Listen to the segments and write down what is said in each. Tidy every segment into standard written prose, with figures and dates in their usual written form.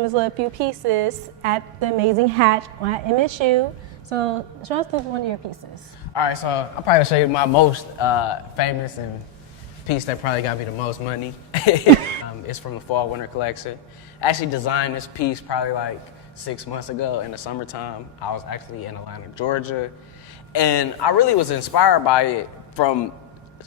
There's a few pieces at the Amazing Hatch at MSU. So show us one of your pieces. All right, so I'll probably show you my most famous and piece that probably got me the most money. It's from the fall winter collection. I actually designed this piece probably like 6 months ago in the summertime. I was actually in Atlanta, Georgia. And I really was inspired by it from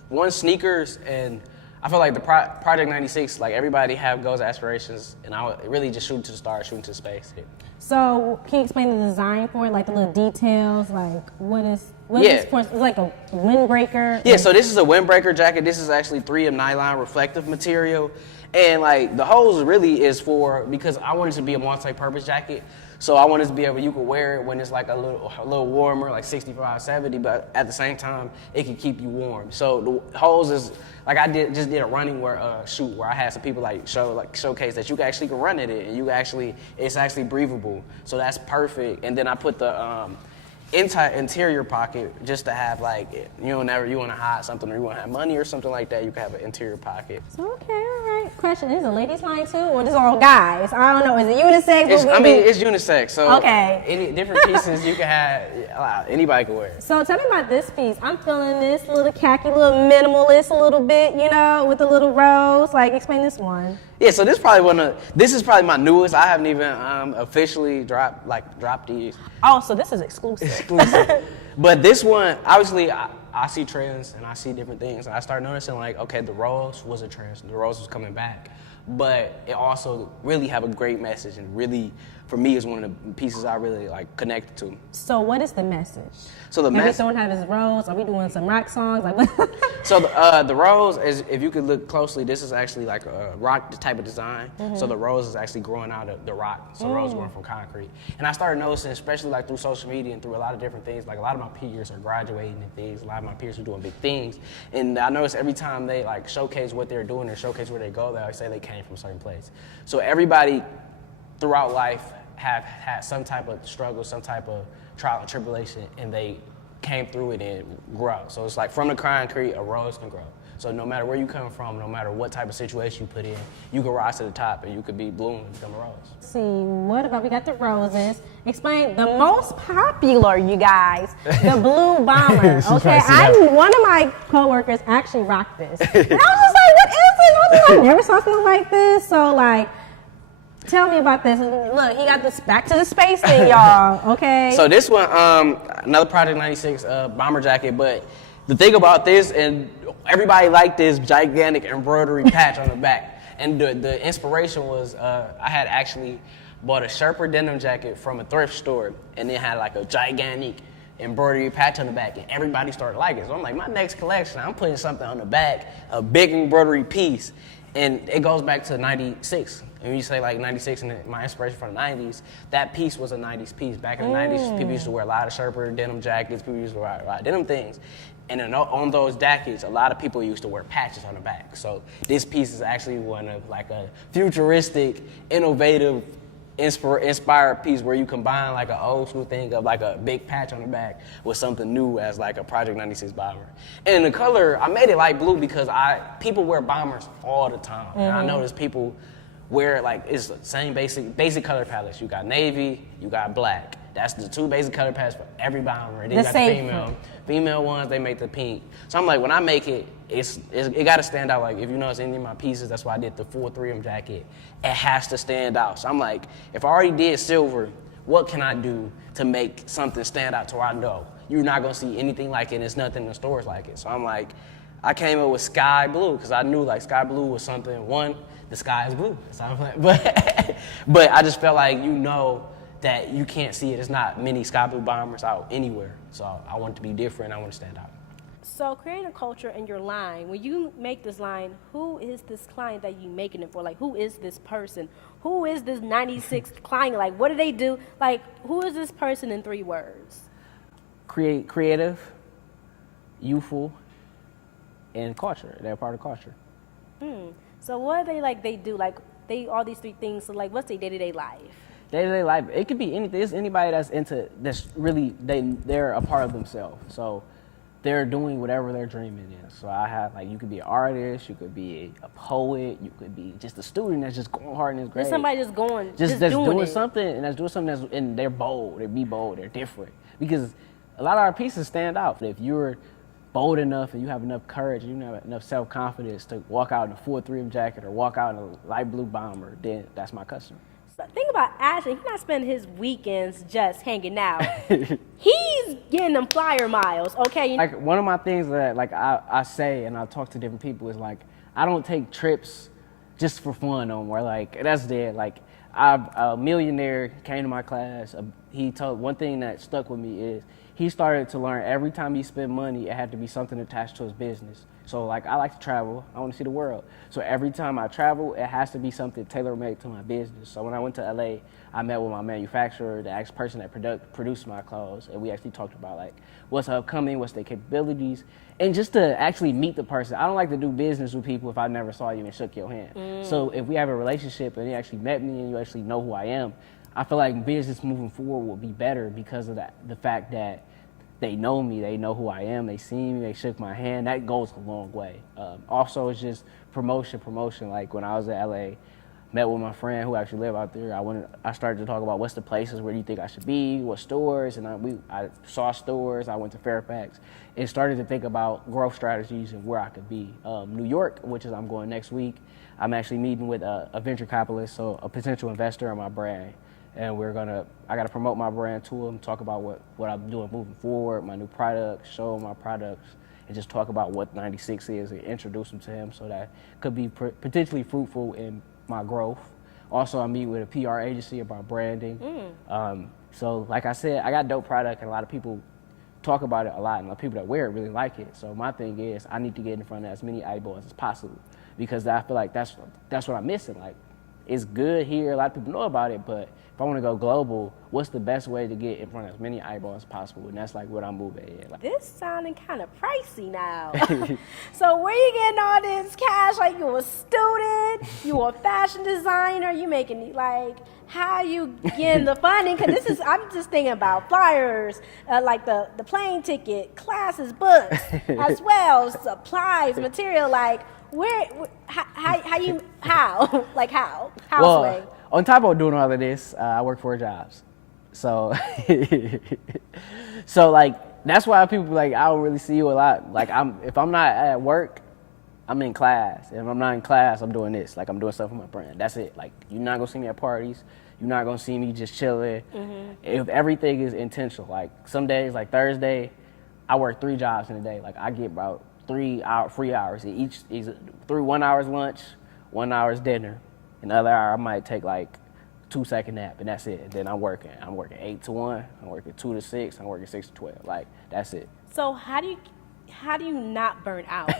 one, sneakers, and I feel like the Project 96, like everybody have goals, aspirations, and I would really just shoot to the stars, shooting to space. So can you explain the design for it, like the little details, like what is this for? It's like a windbreaker? Yeah, so this is a windbreaker jacket. This is actually 3M nylon reflective material. And like the hose really is for, because I wanted it to be a multi-purpose jacket. So I wanted it to be able, you could wear it when it's like a little warmer, like 65, 70, but at the same time, it can keep you warm. So the hose is, like I just did a running shoot where I had some people showcase that you actually can run in it, and it's actually breathable. So that's perfect. And then I put the interior pocket just to have, like, you want to hide something, or you want to have money or something like that, you can have an interior pocket. So, okay, all right. Question, is it a ladies line too, or this all guys? I don't know, is it unisex? It's unisex, so okay. Any different pieces you can have, anybody can wear it. So tell me about this piece. I'm feeling this little khaki, little minimalist a little bit, with the little rose. Like, explain this one. Yeah, so this is probably my newest. I haven't even officially dropped these. Oh, so this is exclusive. But this one, obviously, I see trends and I see different things. And I started noticing, like, okay, the rose was a trend. The rose was coming back. But it also really have a great message, and really, for me, is one of the pieces I really like connected to. So what is the message? So the message. Everyone have his rose. Are we doing some rock songs? Like what? So the rose is, if you could look closely, this is actually like a rock type of design. Mm-hmm. So the rose is actually growing out of the rock. So the rose is growing from concrete. And I started noticing, especially like through social media and through a lot of different things, like a lot of my peers are graduating and things. A lot of my peers are doing big things. And I noticed every time they like showcase what they're doing or showcase where they go, they always say they came from a certain place. So everybody throughout life have had some type of struggle, some type of trial and tribulation, and they came through it and grow. So it's like from the concrete, a rose can grow. So no matter where you come from, no matter what type of situation you put in, you can rise to the top and you could be bloom and become a rose. Let's see, what about, we got the roses. Explain the most popular, you guys, the blue bomber. Okay, one of my coworkers actually rocked this. And I was just like, what is this? I never saw something like this. So like, tell me about this. Look, he got this back to the space thing, y'all. Okay. So this one, another Project 96 bomber jacket, but the thing about this, and everybody liked this gigantic embroidery patch on the back. And the inspiration was, I had actually bought a Sherpa denim jacket from a thrift store, and it had like a gigantic embroidery patch on the back, and everybody started liking it. So I'm like, my next collection, I'm putting something on the back, a big embroidery piece. And it goes back to 96. And when you say like 96 and my inspiration from the 90s, that piece was a 90s piece. Back in the 90s, people used to wear a lot of Sherpa denim jackets, people used to wear a lot of denim things. And on those jackets, a lot of people used to wear patches on the back. So this piece is actually one of like a futuristic, innovative, inspired piece where you combine like an old school thing of like a big patch on the back with something new as like a Project 96 bomber. And the color, I made it light blue because people wear bombers all the time. Mm-hmm. And I notice people wear like, it's the same basic color palettes. You got navy, you got black. That's the two basic color palettes for every bomber. And then you got the female ones, they make the pink. So I'm like, when I make it, it got to stand out. Like, if you notice any of my pieces, that's why I did the full 3M jacket. It has to stand out. So I'm like, if I already did silver, what can I do to make something stand out to where I know you're not going to see anything like it, and there's nothing in the stores like it. So I'm like, I came up with sky blue because I knew like sky blue was something, one, the sky is blue. So I'm like, but I just felt like, that you can't see it. There's not many sky blue bombers out anywhere. So I want it to be different. I want to stand out. So creating a culture in your line, when you make this line, who is this client that you're making it for? Like, who is this person? Who is this 96 client? Like, what do they do? Like, who is this person in 3 words? Creative, youthful, and culture. They're part of culture. So what are they do? Like, all these 3 things. So, like, what's their day-to-day life? Day-to-day life, it could be anything. It's anybody that's really, they're a part of themselves. So they're doing whatever they're dreaming in. So I have like, you could be an artist, you could be a poet, you could be just a student that's just going hard in his grade. There's somebody just going, Just just that's doing it. something, and that's doing something that's, and they're bold, they're different. Because a lot of our pieces stand out. If you're bold enough and you have enough courage, you have enough self-confidence to walk out in a full 3M jacket or walk out in a light blue bomber, then that's my customer. So think about Ashton. He's not spending his weekends just hanging out. He's getting them flyer miles, okay? Like, one of my things that like I say and I talk to different people is like, I don't take trips just for fun no more. Like, that's dead. Like, a millionaire came to my class. He told one thing that stuck with me is he started to learn every time he spent money, it had to be something attached to his business. So like, I like to travel, I want to see the world. So every time I travel, it has to be something tailor-made to my business. So when I went to LA, I met with my manufacturer, the actual person that produced my clothes, and we actually talked about like, what's upcoming, what's their capabilities, and just to actually meet the person. I don't like to do business with people if I never saw you and shook your hand. So if we have a relationship and you actually met me and you actually know who I am, I feel like business moving forward will be better because of that, the fact that they know me, they know who I am, they see me, they shook my hand. That goes a long way. Also, it's just promotion. Like when I was at LA, met with my friend who actually lived out there. I started to talk about what's the places where you think I should be, what stores, and I saw stores. I went to Fairfax and started to think about growth strategies and where I could be. New York, which is I'm going next week. I'm actually meeting with a venture capitalist, so a potential investor in my brand. And I gotta promote my brand to him, talk about what I'm doing moving forward, my new products, show him my products, and just talk about what 96 is and introduce him to him so that could be potentially fruitful in my growth. Also, I meet with a PR agency about branding. So like I said, I got dope product and a lot of people talk about it a lot and the people that wear it really like it. So my thing is I need to get in front of as many eyeballs as possible because I feel like that's what I'm missing. Like, it's good here, a lot of people know about it, but if I want to go global, what's the best way to get in front of as many eyeballs as possible? And that's like what I'm moving at. Like, This sounding kind of pricey now. So where you getting all this cash? Like, you a student, you a fashion designer, you making like, how you getting the funding? Cause I'm just thinking about flyers, like the plane ticket, classes, books, as well, supplies, material. Like, how? Like how? Well, on top of doing all of this, I work 4 jobs. So, like, that's why people like, I don't really see you a lot. Like, if I'm not at work, I'm in class. If I'm not in class, I'm doing this. Like, I'm doing stuff for my brand. That's it. Like, you're not gonna see me at parties. You're not gonna see me just chilling. If everything is intentional, like some days, like Thursday, I work 3 jobs in a day. Like, I get about 3 hours. Each is 1 hour's lunch, 1 hour's dinner. Another hour, I might take like 2-second nap, and that's it. And then I'm working 8 to 1. I'm working 2 to 6. I'm working 6 to 12. Like, that's it. So how do you not burn out?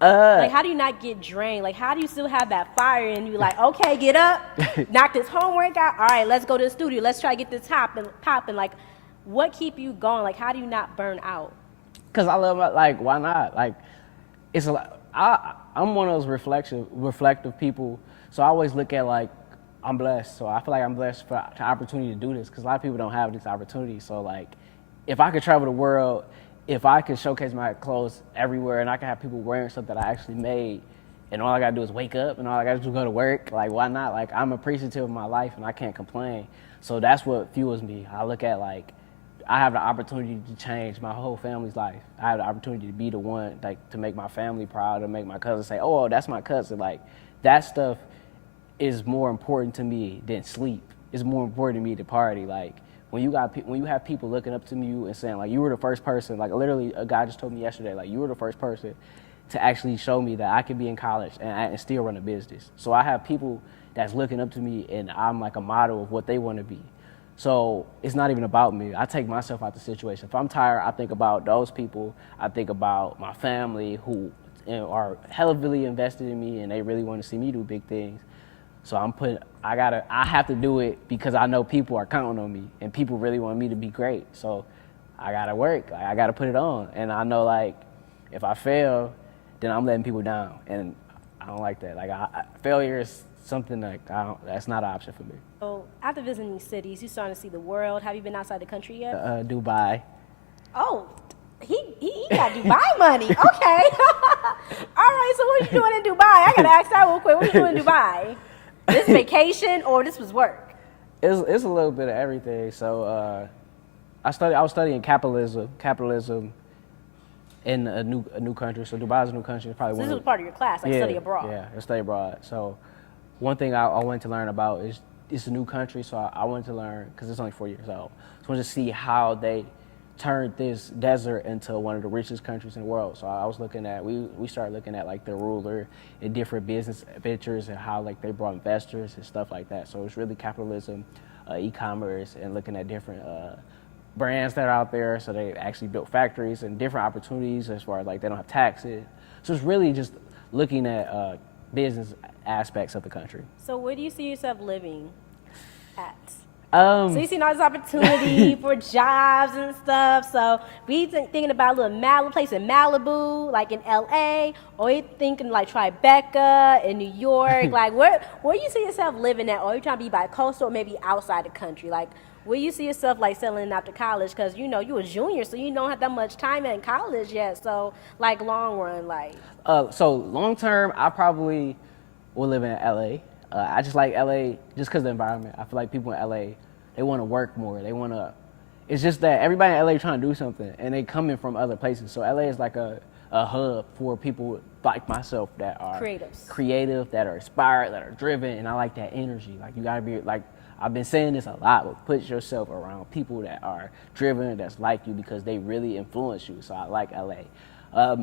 Like, how do you not get drained? Like, how do you still have that fire and you like, okay, get up, knock this homework out. All right, let's go to the studio. Let's try to get this popping. Like, what keep you going? Like, how do you not burn out? Cause I love it. Like, why not? Like, it's a lot. I'm one of those reflective people. So I always look at like, I'm blessed. So I feel like I'm blessed for the opportunity to do this because a lot of people don't have this opportunity. So like, if I could travel the world, if I could showcase my clothes everywhere and I could have people wearing stuff that I actually made and all I gotta do is wake up and all I gotta do is go to work, like, why not? Like, I'm appreciative of my life and I can't complain. So that's what fuels me. I look at like, I have the opportunity to change my whole family's life. I have the opportunity to be the one, like, to make my family proud, to make my cousin say, oh, that's my cousin. Like, that stuff is more important to me than sleep. It's more important to me to party. Like, when you have people looking up to you and saying, like, you were the first person, like, literally, a guy just told me yesterday, like, you were the first person to actually show me that I could be in college and still run a business. So I have people that's looking up to me, and I'm like a model of what they want to be. So it's not even about me. I take myself out the situation. If I'm tired, I think about those people. I think about my family who are heavily invested in me, and they really want to see me do big things. So I have to do it because I know people are counting on me, and people really want me to be great. So I gotta work. I gotta put it on, and I know, like, if I fail, then I'm letting people down, and I don't like that. Like, failure is something like that's not an option for me. So after visiting these cities, you starting to see the world. Have you been outside the country yet? Dubai. Oh, He got Dubai money. Okay. All right. So what are you doing in Dubai? I gotta ask that real quick. What are you doing in Dubai? This vacation or this was work? It's a little bit of everything. So I was studying capitalism in a new country. So Dubai is a new country. It's probably So one this of was part of your class, like study abroad. Yeah, I study abroad. So one thing I wanted to learn about is it's a new country. So I wanted to learn because it's only 4 years old. So I wanted to see how they turned this desert into one of the richest countries in the world. So I was looking at, we started looking at like the ruler and different business ventures and how like they brought investors and stuff like that. So it's really capitalism, e-commerce, and looking at different brands that are out there. So they actually built factories and different opportunities as far as like they don't have taxes. So it's really just looking at business aspects of the country. So where do you see yourself living at? So you see all this opportunity for jobs and stuff. So we thinking about a little place in Malibu, like in LA, or you thinking like Tribeca in New York? Like where you see yourself living at? Or you trying to be by coastal or maybe outside the country? Like where you see yourself like settling after college? Because you a junior, so you don't have that much time in college yet. So like long run, like. So long term, I probably will live in LA. I just like LA just because of the environment. I feel like people in LA, they want to work more. They want to. It's just that everybody in LA trying to do something, and they coming from other places. So LA is like a hub for people like myself that are creative, that are inspired, that are driven, and I like that energy. Like you gotta be like. I've been saying this a lot, but put yourself around people that are driven, that's like you, because they really influence you. So I like LA.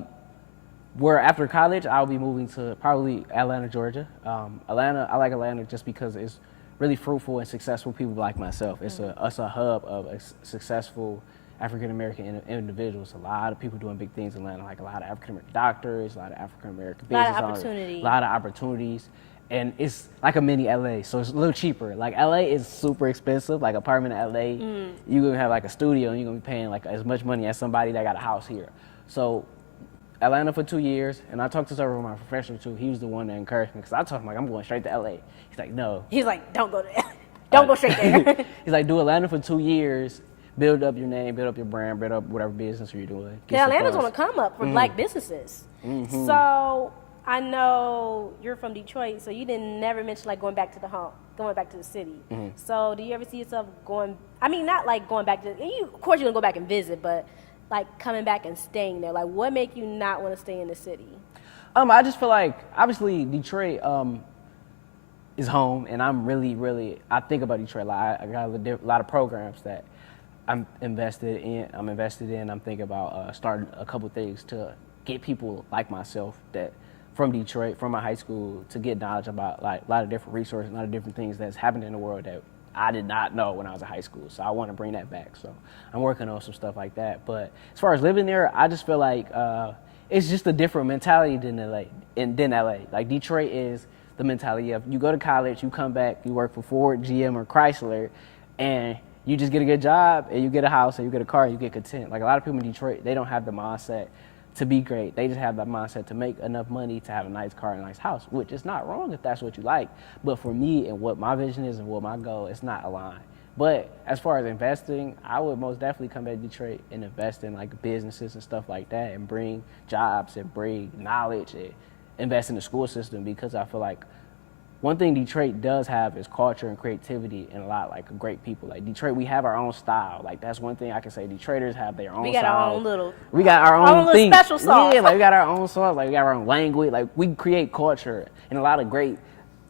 Where after college, I'll be moving to probably Atlanta, Georgia. I like Atlanta just because it's really fruitful and successful people like myself. It's a hub of successful African American individuals. A lot of people doing big things in Atlanta, like a lot of African American doctors, a lot of African American business owners, a lot of opportunities. And it's like a mini LA, so it's a little cheaper. Like LA is super expensive. Like apartment in LA, you're gonna have like a studio and you're gonna be paying like as much money as somebody that got a house here. So Atlanta for 2 years, and I talked to several of my professors too. He was the one that encouraged me because I told him like I'm going straight to LA. He's like, no. He's like, don't go there. Don't go straight there. He's like, do Atlanta for 2 years, build up your name, build up your brand, build up whatever business you're doing. Yeah, Atlanta's on the come up for black businesses. So I know you're from Detroit, so you didn't never mention like going back to the city. So do you ever see yourself going? I mean, not like going back to. Of course, you're gonna go back and visit, but like coming back and staying there. Like, what make you not want to stay in the city? I just feel like obviously Detroit is home, and I'm really I think about Detroit a lot. I got a lot of programs that I'm invested in. I'm thinking about starting a couple things to get people like myself that from Detroit, from my high school, to get knowledge about like a lot of different resources, a lot of different things that's happening in the world that I did not know when I was in high school. So I want to bring that back. So I'm working on some stuff like that. But as far as living there, I just feel like it's just a different mentality than LA. Like Detroit is the mentality of you go to college, you come back, you work for Ford, GM, or Chrysler, and you just get a good job, and you get a house, and you get a car, and you get content. Like a lot of people in Detroit, they don't have the mindset to be great. They just have that mindset to make enough money to have a nice car and a nice house, which is not wrong if that's what you like. But for me and what my vision is and what my goal, it's not aligned. But as far as investing, I would most definitely come back to Detroit and invest in like businesses and stuff like that and bring jobs and bring knowledge and invest in the school system, because I feel like one thing Detroit does have is culture and creativity and a lot like great people. Like Detroit, we have our own style. Like that's one thing I can say. Detroiters have their own style. We got our own little. We got our own thing. Special sauce. Yeah, like we got our own sauce. Like we got our own language. Like we create culture and a lot of great,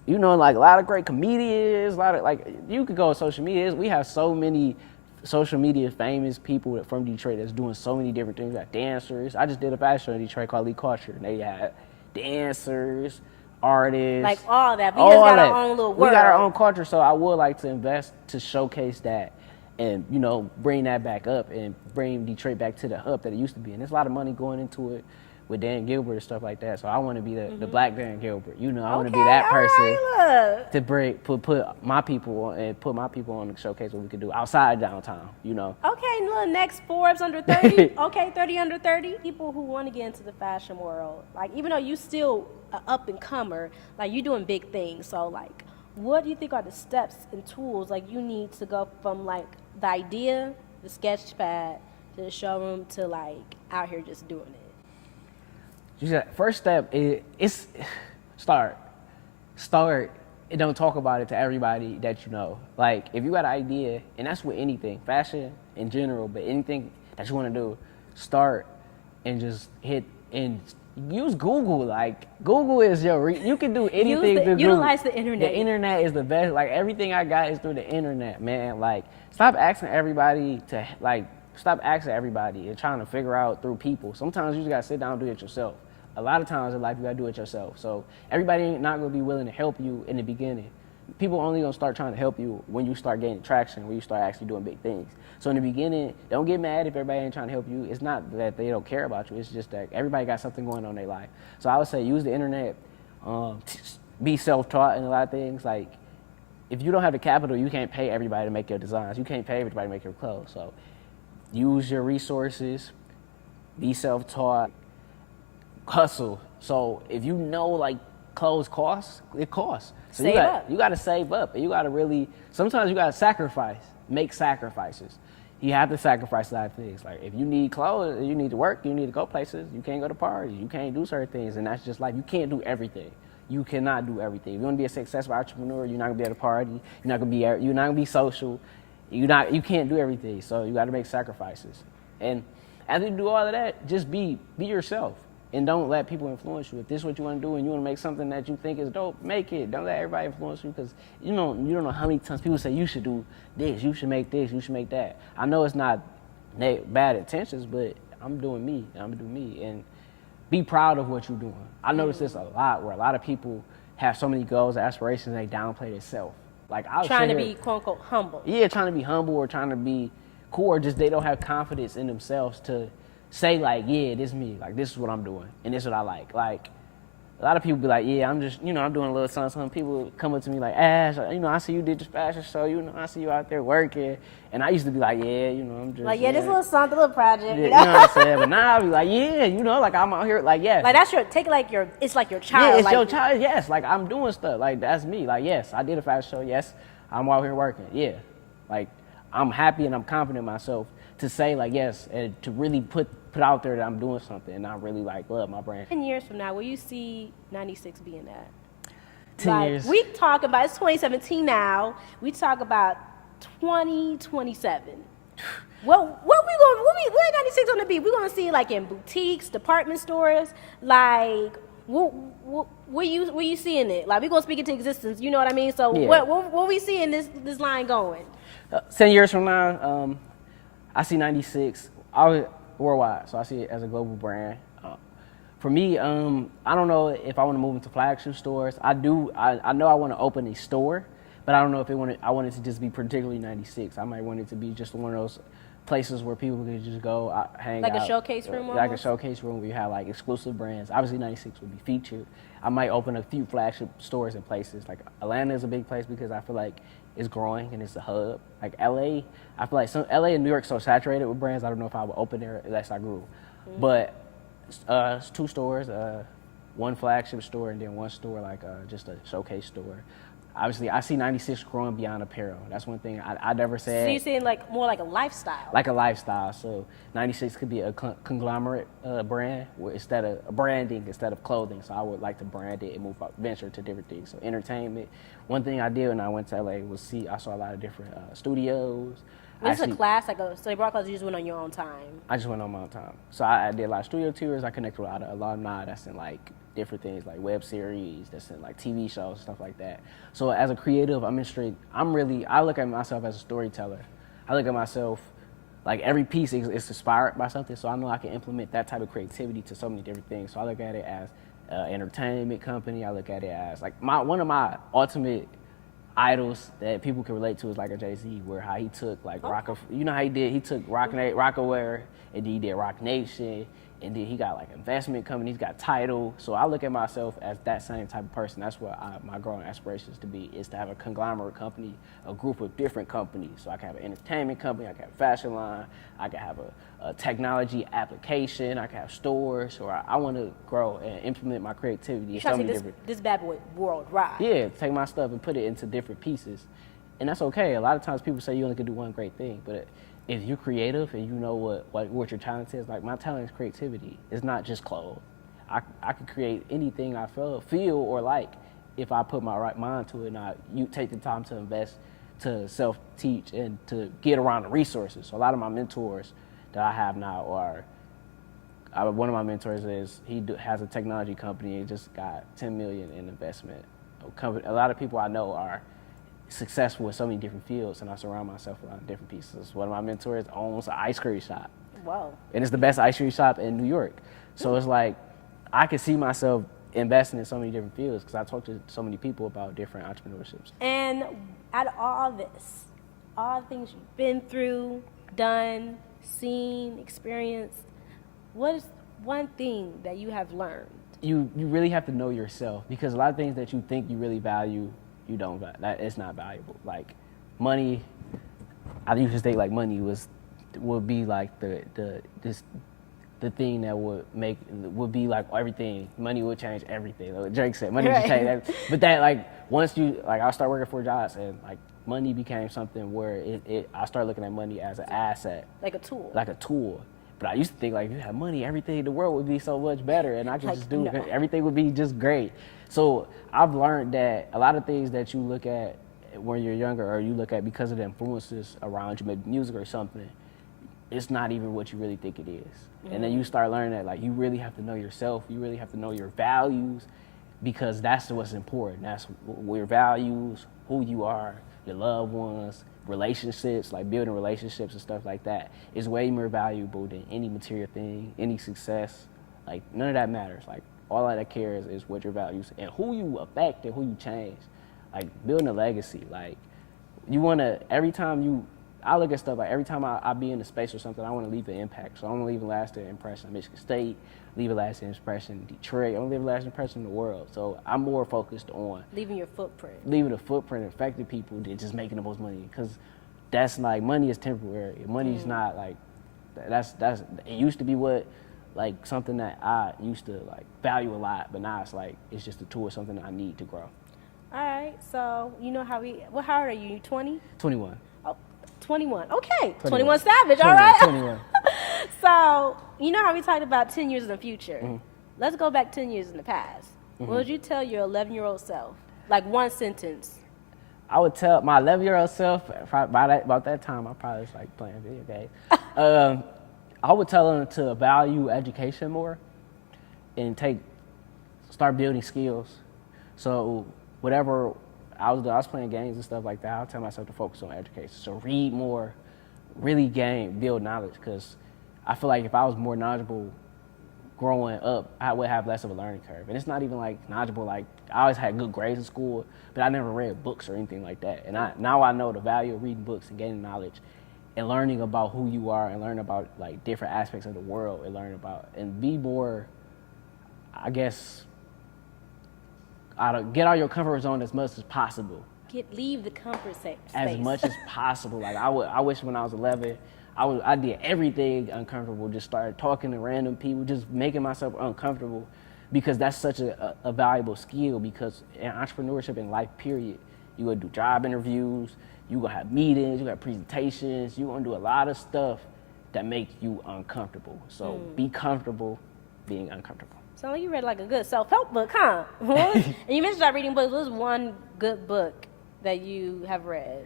like a lot of great comedians. A lot of like you could go on social media. We have so many social media famous people from Detroit that's doing so many different things. We got dancers. I just did a fashion show in Detroit called Lee Culture, and they had dancers, artists, like all that. We just got our own little world. We got our own culture, so I would like to invest to showcase that and, bring that back up and bring Detroit back to the hub that it used to be. And there's a lot of money going into it with Dan Gilbert and stuff like that. So I want to be the black Dan Gilbert. I want to be that person to put my people on and put my people on to showcase what we can do outside downtown, Okay, little next Forbes under 30. Okay, 30 under 30. People who want to get into the fashion world, like even though you still an up and comer, like you're doing big things. So like, what do you think are the steps and tools like you need to go from like the idea, the sketch pad, to the showroom to like out here just doing it? You said first step is start. And don't talk about it to everybody that you know. Like if you got an idea, and that's with anything, fashion in general, but anything that you want to do, start and just hit and use Google. Like Google is you can do anything through Google. Utilize the internet. The internet is the best. Like everything I got is through the internet, man. Like stop asking everybody and trying to figure out through people. Sometimes you just gotta sit down and do it yourself. A lot of times in life, you gotta do it yourself. So everybody ain't not gonna be willing to help you in the beginning. People only gonna start trying to help you when you start gaining traction, when you start actually doing big things. So in the beginning, don't get mad if everybody ain't trying to help you. It's not that they don't care about you. It's just that everybody got something going on in their life. So I would say use the internet, be self-taught in a lot of things. Like if you don't have the capital, you can't pay everybody to make your designs. You can't pay everybody to make your clothes. So use your resources, be self-taught, hustle. So if you know like clothes cost, it costs. So Save up. You got to save up. And you got to really, sometimes you got to make sacrifices. You have to sacrifice a lot of things. Like if you need clothes, you need to work, you need to go places, you can't go to parties, you can't do certain things. And that's just life. You can't do everything. You cannot do everything. If you want to be a successful entrepreneur, you're not gonna be at a party, you're not gonna be social, you can't do everything. So you got to make sacrifices. And after you do all of that, just be yourself. And don't let people influence you. If this is what you want to do and you want to make something that you think is dope, make it. Don't let everybody influence you because you don't know how many times people say you should do this, you should make this, you should make that. I know it's not bad intentions, but I'm doing me. I'm going to do me. And be proud of what you're doing. I notice this a lot where a lot of people have so many goals and aspirations and they downplay themselves. Like trying to be quote unquote humble. Yeah, trying to be humble or trying to be cool or just they don't have confidence in themselves to say like, yeah, this is me, like this is what I'm doing, and this is what I like. Like, a lot of people be like, yeah, I'm just, I'm doing a little something. People come up to me like, Ash, I see you did this fashion show, I see you out there working, and I used to be like, yeah, I'm just like, this little something, little project, yeah, you know what I'm saying? But now I be like, yeah, like I'm out here, like, yes. Like that's it's like your child. Yeah, it's like, your child, yes. Like I'm doing stuff, like that's me. Like yes, I did a fashion show, yes, I'm out here working, yeah. Like I'm happy and I'm confident in myself to say like yes, and to really put out there that I'm doing something and I really like love my brand. 10 years from now, will you see 96 being that? 10 years. We talk about, it's 2017 now, we talk about 2027. Where 96 gonna be? We're gonna see it like in boutiques, department stores, like where you seeing it? Like we gonna speak it to existence, you know what I mean? So yeah. what we seeing this line going? 10 years from now, I see 96 worldwide, so I see it as a global brand. For me, I don't know if I want to move into flagship stores. I know I want to open a store, but I don't know if I want it to just be particularly 96. I might want it to be just one of those places where people can just go hang out. Like a showcase room Like a showcase room where you have like exclusive brands. Obviously 96 would be featured. I might open a few flagship stores in places. Like Atlanta is a big place because I feel like it's growing and it's a hub. Like LA, I feel like LA and New York so saturated with brands, I don't know if I would open there unless I grew. Mm-hmm. But it's 2 stores, one flagship store and then one store like just a showcase store. Obviously, I see 96 growing beyond apparel. That's one thing I never said. So you're saying like more like a lifestyle? Like a lifestyle. So 96 could be a conglomerate brand instead of branding instead of clothing. So I would like to brand it and venture to different things. So entertainment. One thing I did when I went to LA was I saw a lot of different studios. Was this a class? So they brought class, you just went on your own time? I just went on my own time. So I did a lot of studio tours. I connected with a lot of alumni that's in like different things like web series, that's in like TV shows, stuff like that. So as a creative, I look at myself as a storyteller. I look at myself like every piece is inspired by something, so I know I can implement that type of creativity to so many different things. So I look at it as an entertainment company. I look at it as like one of my ultimate idols that people can relate to is like a Jay-Z, where how he took like he took Rockaware and then he did Rock Nation, and then he got like investment company, he's got Tidal. So I look at myself as that same type of person. That's what my growing aspirations to be, is to have a conglomerate company, a group of different companies. So I can have an entertainment company, I can have a fashion line, I can have a technology application, I can have stores, or I want to grow and implement my creativity in so many different. This bad boy worldwide. Yeah, take my stuff and put it into different pieces. And that's okay. A lot of times people say you only can do one great thing, but if you're creative and you know what your talent is, like my talent is creativity. It's not just clothes. I could create anything I feel or like if I put my right mind to it and you take the time to invest, to self-teach and to get around the resources. So a lot of my mentors that I have now one of my mentors has a technology company and just got $10 million in investment. A lot of people I know are successful in so many different fields, and I surround myself with a lot of different pieces. One of my mentors owns an ice cream shop. Wow. And it's the best ice cream shop in New York. So it's like, I can see myself investing in so many different fields because I talk to so many people about different entrepreneurships. And out of all this, all the things you've been through, done, seen, experienced, what is one thing that you have learned? You really have to know yourself, because a lot of things that you think you really value, you don't value. It's not valuable. Like money, I used to think like money would be like the thing that would be like everything. Money would change everything. Like Drake said, money would change everything. But that like once I started working 4 jobs and like money became something where I started looking at money as an asset. Like a tool. Like a tool. But I used to think like if you had money, everything in the world would be so much better and I could just do it. Everything would be just great. So I've learned that a lot of things that you look at when you're younger or you look at because of the influences around you, maybe music or something, it's not even what you really think it is. Mm-hmm. And then you start learning that like you really have to know yourself, you really have to know your values, because that's what's important. That's your values, who you are, your loved ones, relationships, like building relationships and stuff like that is way more valuable than any material thing, any success. Like none of that matters. Like all that cares is what your values and who you affect and who you change. Like building a legacy. Like you wanna, I look at stuff like every time I be in a space or something, I wanna leave an impact. So I wanna leave a lasting impression in Michigan State, leave a lasting impression in Detroit, I wanna leave a lasting impression in the world. So I'm more focused on leaving your footprint. Leaving a footprint, affecting people than just making the most money. Because that's like, money is temporary. Money's not like, that's it used to be like something that I used to like value a lot, but now it's just a tool, something that I need to grow. All right, so you know how how old are you, 20? 21. Oh, 21, okay. 21 Savage, 21, all right. 21. So, you know how we talked about 10 years in the future? Mm-hmm. Let's go back 10 years in the past. Mm-hmm. What would you tell your 11-year-old self? Like one sentence. I would tell my 11-year-old self, about that time, I probably was like playing video games. I would tell them to value education more and start building skills. So whatever I was playing games and stuff like that, I'll tell myself to focus on education. So read more, really build knowledge, because I feel like if I was more knowledgeable growing up, I would have less of a learning curve. And it's not even like knowledgeable, like I always had good grades in school, but I never read books or anything like that. And now I know the value of reading books and gaining knowledge and learning about who you are and learning about like different aspects of the world and be more, I guess, get out of your comfort zone as much as possible. Leave the comfort space. As much as possible. Like I wish when I was 11, I did everything uncomfortable, just started talking to random people, just making myself uncomfortable, because that's such a valuable skill, because in entrepreneurship in life, period, you gonna do job interviews, you gonna have meetings, you got presentations, you gonna do a lot of stuff that makes you uncomfortable. So be comfortable being uncomfortable. So you read like a good self-help book, huh? And you mentioned about reading books. What's one good book that you have read?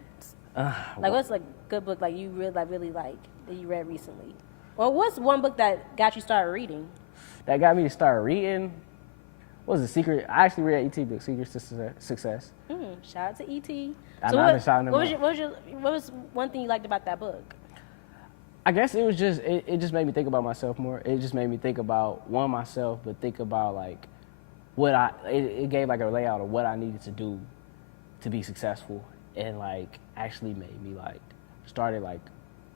What's like a good book like you really like that you read recently? Or what's one book that got you started reading? That got me to start reading? What was the secret? I actually read E.T. book, Secrets to Success. Shout out to E.T. So what was one thing you liked about that book? I guess it was it just made me think about myself more. It just made me think about myself, but think about like it gave like a layout of what I needed to do to be successful, and like actually made me like started like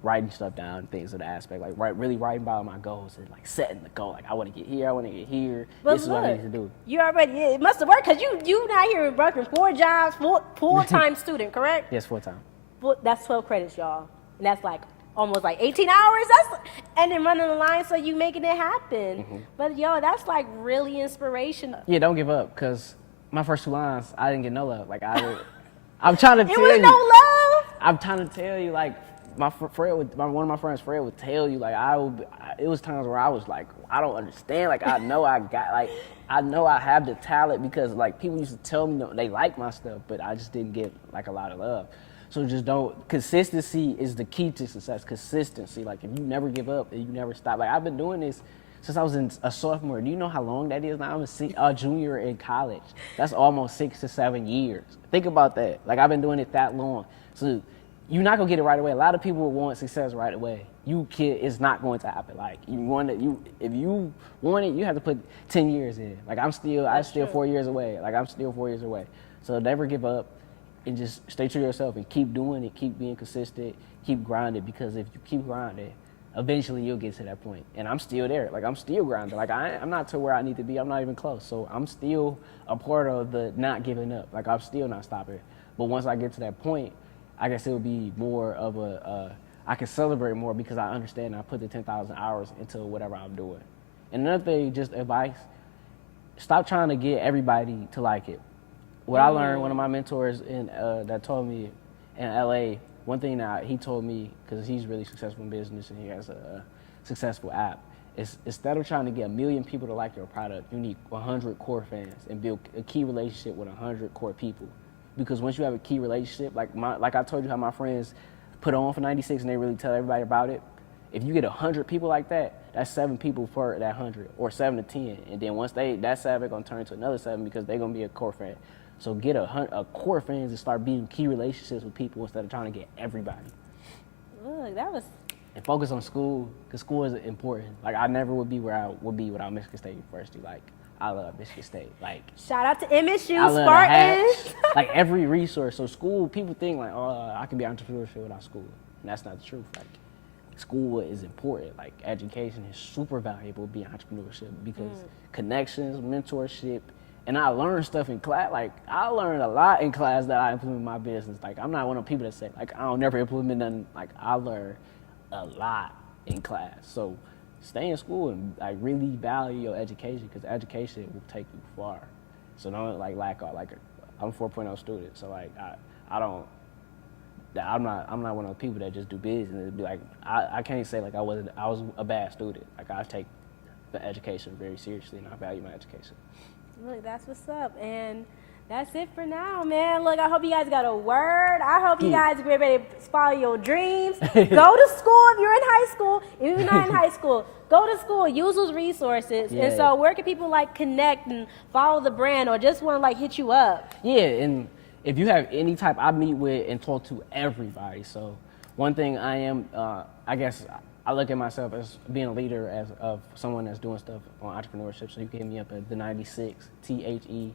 writing stuff down, things of the aspect, like really writing about my goals and like setting the goal. Like I want to get here, I want to get here. But this is what I need to do. You already, it must have worked, because you not here working 4 jobs, full-time student, correct? Yes, full-time. That's 12 credits, y'all. And that's like almost like 18 hours. And then running the line, so you making it happen. Mm-hmm. But that's like really inspirational. Yeah, don't give up, because my first 2 lines, I didn't get no love. Like I'm trying to tell you. It was no love? I'm trying to tell you, like, one of my friends, Fred, would tell you, like, it was times where I was like, I don't understand. Like, I know I have the talent because, like, people used to tell me they like my stuff, but I just didn't get, like, a lot of love. So just consistency is the key to success. Consistency. Like, if you never give up and you never stop. Like, I've been doing this since I was a sophomore. Do you know how long that is now? I'm a junior in college. That's almost 6 to 7 years. Think about that. Like, I've been doing it that long. So you're not gonna get it right away. A lot of people want success right away. It's not going to happen. Like, if you want it, you have to put 10 years in. Like, I'm still 4 years away. Like, I'm still 4 years away. So never give up and just stay true to yourself and keep doing it, keep being consistent, keep grinding, because if you keep grinding, eventually you'll get to that point. And I'm still there. Like, I'm still grinding. Like, I'm not to where I need to be. I'm not even close. So I'm still a part of the not giving up. Like, I'm still not stopping. But once I get to that point, I guess it'll be more of I can celebrate more because I understand I put the 10,000 hours into whatever I'm doing. And another thing, just advice, stop trying to get everybody to like it. What I learned, one of my mentors that told me in LA, one thing that he told me, because he's really successful in business and he has a successful app, is instead of trying to get 1 million people to like your product, you need 100 core fans and build a key relationship with 100 core people. Because once you have a key relationship, like I told you how my friends put on for 96 and they really tell everybody about it, if you get 100 people like that, that's 7 people for that 100, or 7 to 10. And then once that 7 going to turn into another 7 because they're going to be a core fan. So get a core fans and start building key relationships with people instead of trying to get everybody. Look, that was... And focus on school, because school is important. Like, I never would be where I would be without Michigan State University. Like, I love Michigan State. Like, shout out to MSU, I love Spartans. like, every resource. So school, people think like, oh, I can be entrepreneurship without school. And that's not the truth. Like, school is important. Like, education is super valuable being entrepreneurship because connections, mentorship, and I learned stuff in class. Like, I learned a lot in class that I implement in my business. Like, I'm not one of the people that say, like, I don't never implement nothing. Like, I learned a lot in class. So stay in school and, like, really value your education, because education will take you far. So don't, like, lack off. Like, I'm a 4.0 student, so, like, I'm not one of the people that just do business and be like, I can't say, like, I was a bad student. Like, I take the education very seriously and I value my education. Look, that's what's up. And that's it for now, man. Look, I hope you guys got a word. I hope you guys be able to follow your dreams. Go to school if you're in high school. If you're not in high school, go to school. Use those resources. Yeah. And so where can people, like, connect and follow the brand, or just want to, like, hit you up? Yeah, and if you have any type, I meet with and talk to everybody. So one thing I am, I guess I look at myself as being a leader, of someone that's doing stuff on entrepreneurship. So you can hit me up at the 96, THENINETY,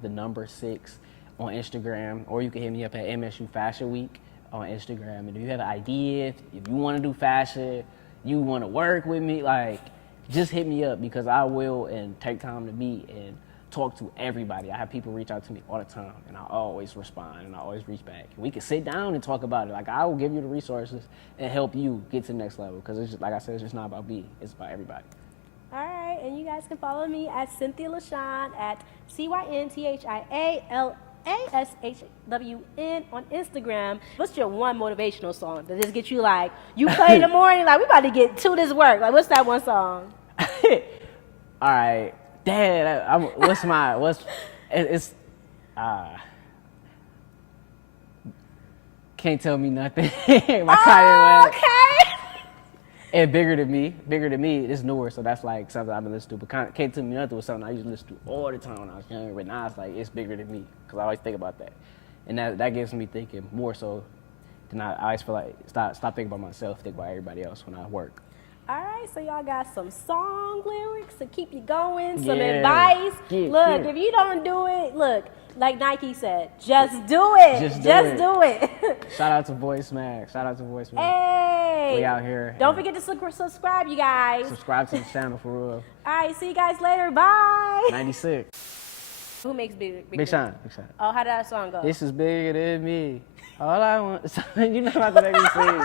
the number 6 on Instagram, or you can hit me up at MSU Fashion Week on Instagram. And if you have an idea, if you want to do fashion, you want to work with me, like, just hit me up, because I will and take time to meet and talk to everybody. I have people reach out to me all the time, and I always respond and I always reach back. We can sit down and talk about it. Like, I will give you the resources and help you get to the next level, because it's just, like I said, it's just not about me. It's about everybody. All right, and you guys can follow me at Cynthia LaShawn at CYNTHIALASHWN on Instagram. What's your one motivational song that just get you, like, you play in the morning, like, we about to get to this work? Like, what's that one song? All right. Dad, can't tell me nothing. Okay. And bigger than me, it's newer, so that's, like, something I've been listening to. But can't tell me nothing was something I used to listen to all the time when I was younger. But now it's like, it's bigger than me, because I always think about that, and that gets me thinking more so than I always feel like stop thinking about myself, think about everybody else when I work. All right, so y'all got some song lyrics to keep you going, some advice. Look, if you don't do it, look, like Nike said, just do it. Just do it. Shout out to Voice Mag. Hey. We out here. Don't forget to subscribe, you guys. Subscribe to the channel, for real. All right, see you guys later. Bye. 96. Who makes Big Sean. Oh, how did that song go? This is bigger than me. All I want. You're not about to make me sing.